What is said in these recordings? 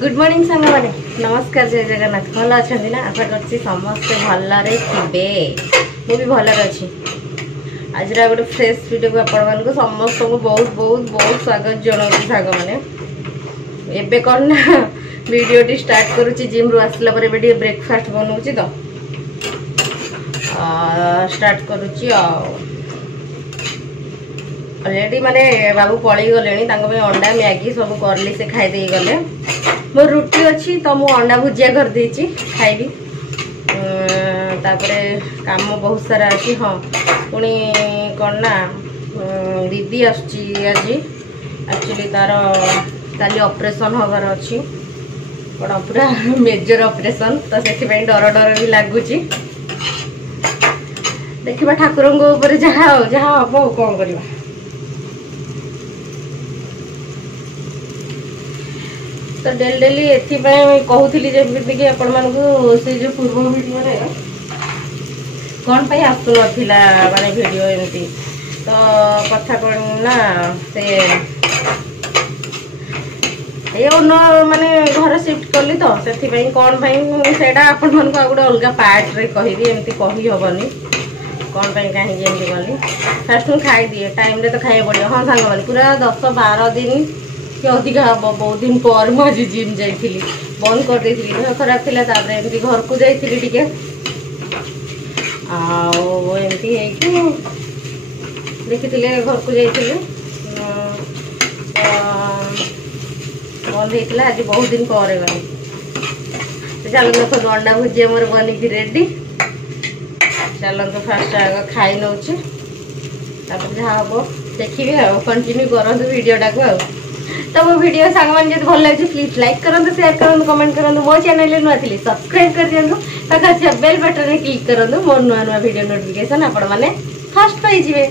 good morning सांग माने नमस्कार जय जगन्नाथ भल अच्छा ना आशा कर समस्ते भलरे थे मु भी भलरे अच्छी आज गोटे फ्रेश वीडियो को आपण को समस्त को बहुत बहुत बहुत स्वागत जनाऊँ सांग मैंने एबे कौन ना वीडियो टी स्टार्ट करुच्ची जिम रु आसला पर एबे ब्रेकफास्ट बनाऊँगी तो स्टार्ट करुच्ची ऑलरेडी माने बाबू पलि गले अंडा मैगी सब करली से खाई दे गले मोर रुटी अच्छी तो मु अंडा भुजिया कर देची खाइबी तापरे काम बहुत सारा अच्छी हाँ पुणी कौन ना दीदी आसची आज एक्चुअली तार काली ऑपरेशन हबार अच्छी कौन पूरा मेजर ऑपरेशन तो से डर डर भी लगुच देखा ठाकुर जहाँ जहाँ हम कौन करवा तो डेली डेली एपाई कहूली जमीक आपण से जो पूर्व वीडियो रे कौन पाई आसु ना माने वीडियो एमती तो कथा कौन ना से माने घर शिफ्ट कली तो से कौन पाई सेटा आपण मन को गोटे अलग पार्ट रे कहबी एमती कही हबनी कौन पाई कहीं गली फास्ट मुझे खाई दिए टाइम रे तो खाई पड़ो हाँ सांग मैंने पूरा 10-12 दिन कि अधिका हम बहुत दिन पर मुझे जिम जाइली बंद कर देती देह खराब थी एमती घर को जाइली टिके आमती देखी घर को जाइली बंद होता आज बहुत दिन पर गली चलो देखो अंडा भुजिया मोर बनिक रेडी चलते फास्ट आग खाई नौ जहाँ हम देखिए कंटिन्यू करूँ वीडियोटा को तो वो वीडियो सांग मैंने जो भल लगे प्लीज लाइक करूँ शेयर करूँ कमेंट करूँ मो चैनल नुआ थी सब्सक्राइब कर दिखाँ पाखे बेल बटन में क्लिक करूँ मोर नुआ नुआ वीडियो नोटिफिकेशन आपण मैंने फास्ट पाइबे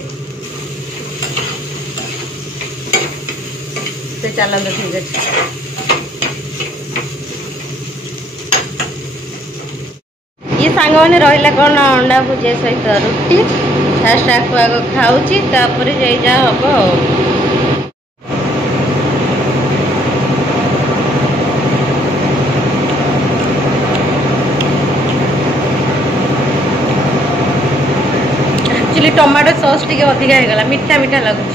तो चलते ठीक अच्छे ये सांग मैंने रहा कौन अंडा भुजिया सहित रुटी फास्ट आग खाऊँ तापर जा हम टमाटो सॉस टी अधिका होगा मीठा मीठा लगुच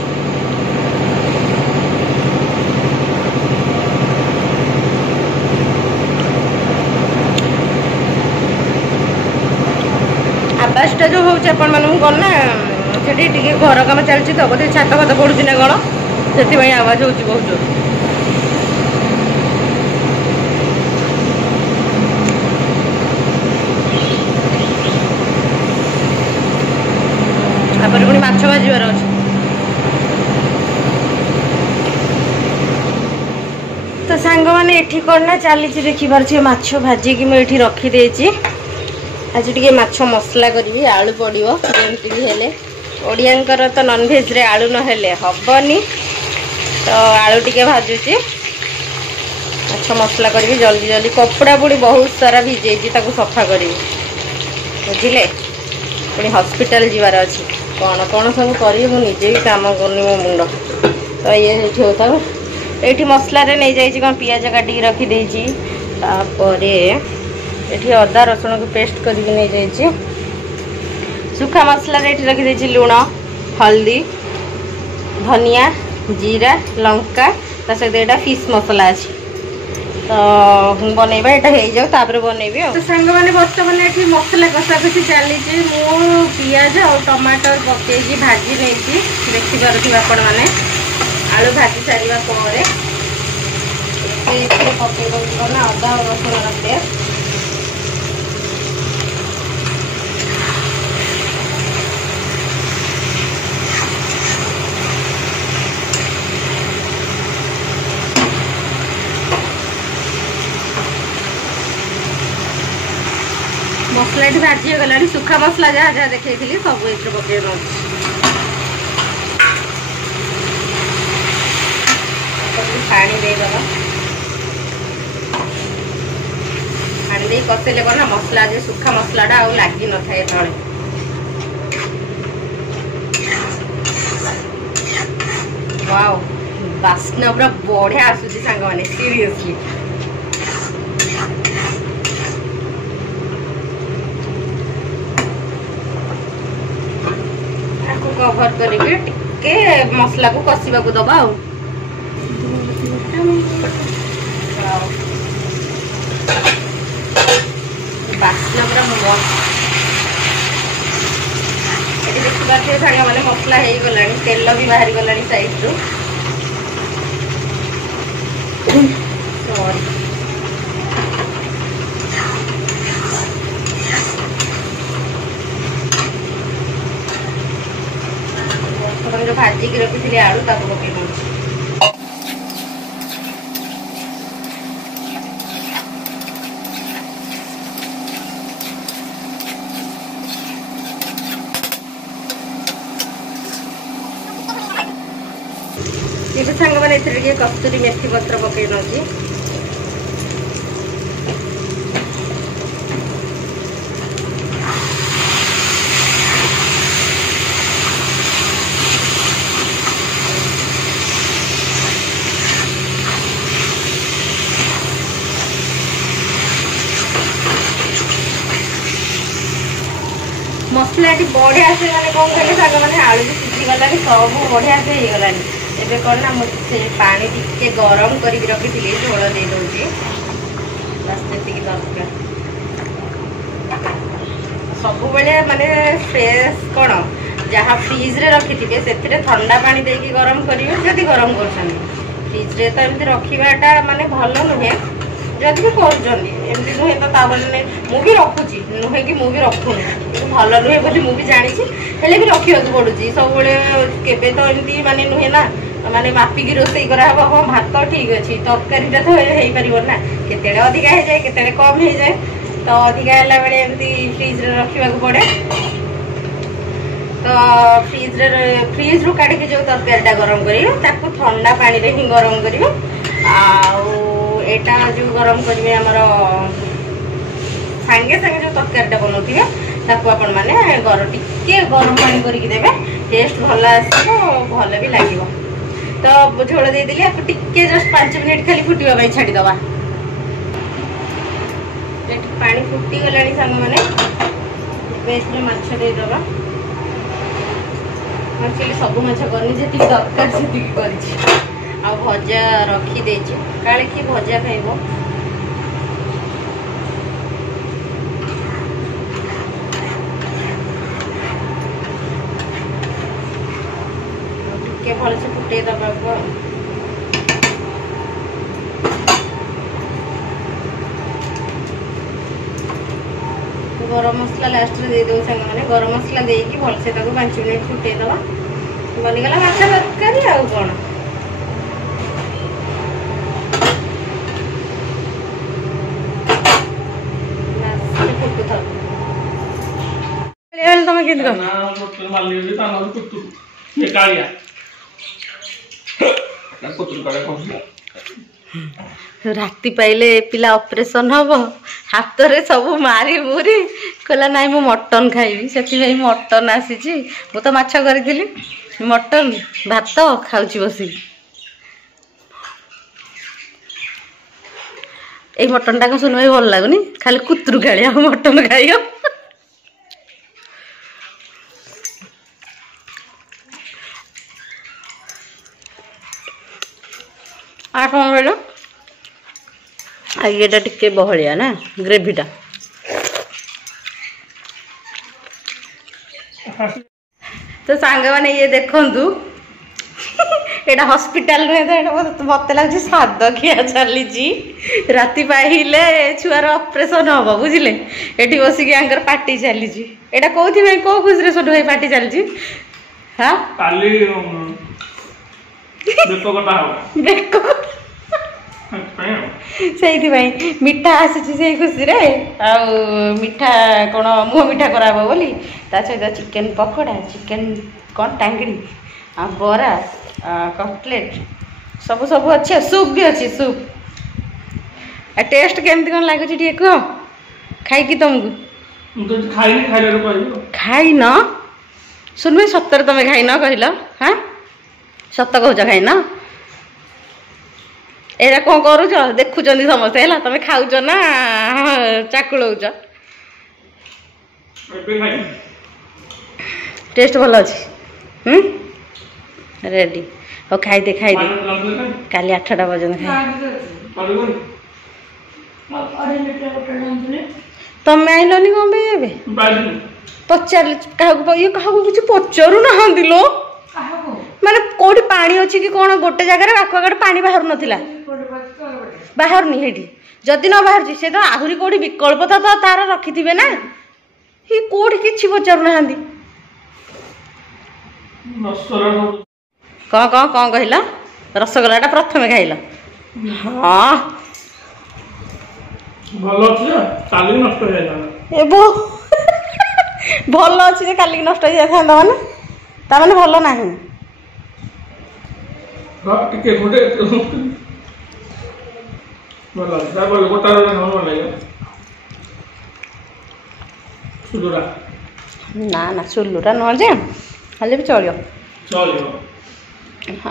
आवाजटा जो हूँ आपण मानू कौन ना से घर कम चलती तो बोधे छात फात पड़ू ना कौन से आवाज हो बहुत जोर तापर पुणी माछ भाजबार अच्छे तो सांग मैंने ये कौन ना चली देखिपारे माछ भाजिकी मुझे रखीदे आज टे माछ मसला करी आलू पड़ो जमती हेले ओडियांकर तो नॉनभेज रे आलू नहेले हबनी तो आलू टे भाजुची माछ मसला करी जल्दी जल्दी कपड़ा पुणी बहुत सारा भिजे सफा करी बुझे पुणी हॉस्पिटल जीवार अच्छी कौन कौन सब करी मुझे भी काम करनी मो मुंड तो ये होता ये मसला नहीं जाइए कौन पियाज काटिकी रखीदे ये अदा रसुण को पेस्ट करके नहीं जाइए सुखा मसला रखीदे लुण हल्दी धनिया जीरा लंका सहित यहाँ फिश मसला अच्छी तो बनइबा यहाँ हो बनइबी तो सांग मैंने बर्तमान ये मसला कषा कषि चली पियाज और टमाटर पकई भाजी नहीं देखिपे आपण मैंने आलू भाजी सारा पकई ना अदा और रसुण पेस्ट मसला ये भाजी गला सुखा मसला जहाँ जहाँ देखी सब ये पकड़ नौ पानी देदेव पानी दे कसेले कौन मसला जो सुखा मसलाटा आ लगी न था तले वाओ बास्ना पूरा बढ़िया आसूची सांग मैंने सीरियसली कवर करके टिके मसला को कषा को दबा बास्ना पूरा ये देखिए सांग मैंने मसला हो गला तेल भी बाहरी गला साइड रू जो भाजिक रखी आलू ताको पकई दूँ ये सांग मैंने कस्तूरी मेथी पत्र पकई नौची मसला बढ़िया से मैंने कौन कहे सांग मैंने आलू भी सीझीगला सब बढ़िया से हो गलानी एबे कौन ना मुझे पानी टिके गरम करके रखी झोल दे दूसरी बस जी दरकार सब बेले माने फ्रेश कौन जहाँ फ्रिज रे रखी थे से ठंडा पानी देकी गरम करेंगे जदि गरम कर फ्रिज रे तो एमती रखाटा माने भल नुहे जदि भी करमती नुहे तो ताबले मुझे रखुची नुहे कि मुझे रखुनी भल नुहे बोली मुझे जानी हेले भी रखा पड़ुची सब केबे तो एमती माने नुहे ना माने मापिकी रोसई करा हाँ भात ठीक अच्छी तरकारीटा तो हो पार ना केते अधिका हो जाए केते कम हो जाए तो अधिका है बेले एमती फ्रिज रे रखा पड़े तो फ्रिज रू काढ़ी जो तरकारीटा गरम कर ठंडा पानी रे ही गरम कर एटा जो गरम करेंगे आमर सांगे सांगे जो तरकारीटा बनाऊे ताकू आपण मैंने टिके गरम पानी करके देवे टेस्ट भल आसो भल भी लगे तो झोल देदेली आपको टिके जस्ट 5 मिनट खाली फुटवा छाड़ीदवा पानी फुटी गला सांग मैंने माछ देदबा एक्चुअली सब माछ करनी जी दरकार से कर भजा रखी काले कि भजा खाइब टिके भल से फुटे दबा गरम मसला लास्ट रे दे दो सांग मैंने गरम मसला देकी भल से 5 मिनट फुटे दबा बनीगला माछ तरकारी आउ कौन तुम राति पाइले पिला ऑपरेशन हम हाथ रे सब मारी मुरी कहला नाई मु मटन खाइबी से मटन आसी मु तो माछ करी मटन भात खाऊची बसी ए मटन टा को सुनवाई भल लगुनि खाली कुतरू खाली मटन खाई आ कौन कहल ये टिके बहलिया ना ग्रेवीटा तो सांग मैंने ये देखु एटा हॉस्पिटल नुहे तो मत लगे साद खिया चली राति पाइले छुआर ऑपरेशन हम बुझे ये बसिक पार्टी चली कौन कौ खुशी रे भाई पार्टी चली हाँ से मिठा आसी खुशी रे मिठा कौन मुह मिठा कराब बोली सहित चिकेन पकोड़ा चिकेन कौन टांगड़ी आ बरा कटलेट सब सब अच्छे सूप भी अच्छी सूप टेस्ट केमती कौन लगुच कह खाई तुमको खाई न सुन सतर तुम खाई न कहल हाँ सत कह खाई न एरा कौन करुच देखुं समस्ते है तुम खाऊच ना चाकुलौच टेस्ट भल अच्छी रेडी हो खाईदे खाईदे काली 8टा पर्यंत खाई तमें आइलनि कौन पचार क्या किसी पचारू ना लो माने कोठी पानी अच्छी कि कौन गोटे जगह आकुआगढ़ पानी बाहर नाला बाहर नहीं हेठी जदि न बाहर से तो आहरी कोठी विकल्प तो तार रखिथिबे ना ही कोठी किछि पचारू ना कौन कौन कौन कहला रसगोल्ला प्रथम खाइल हाँ भल अच्छी काली नष्ट हो जाता भल अच्छी काली नष्ट हो जाता माने ताने भल नहीं टिके गोटे भल गोटा भल लगे सुलुरा ना ना सुलुरा नुह जे खाली भी चलियो चलियो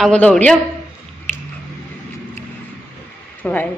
आगो दौड़ियो भाई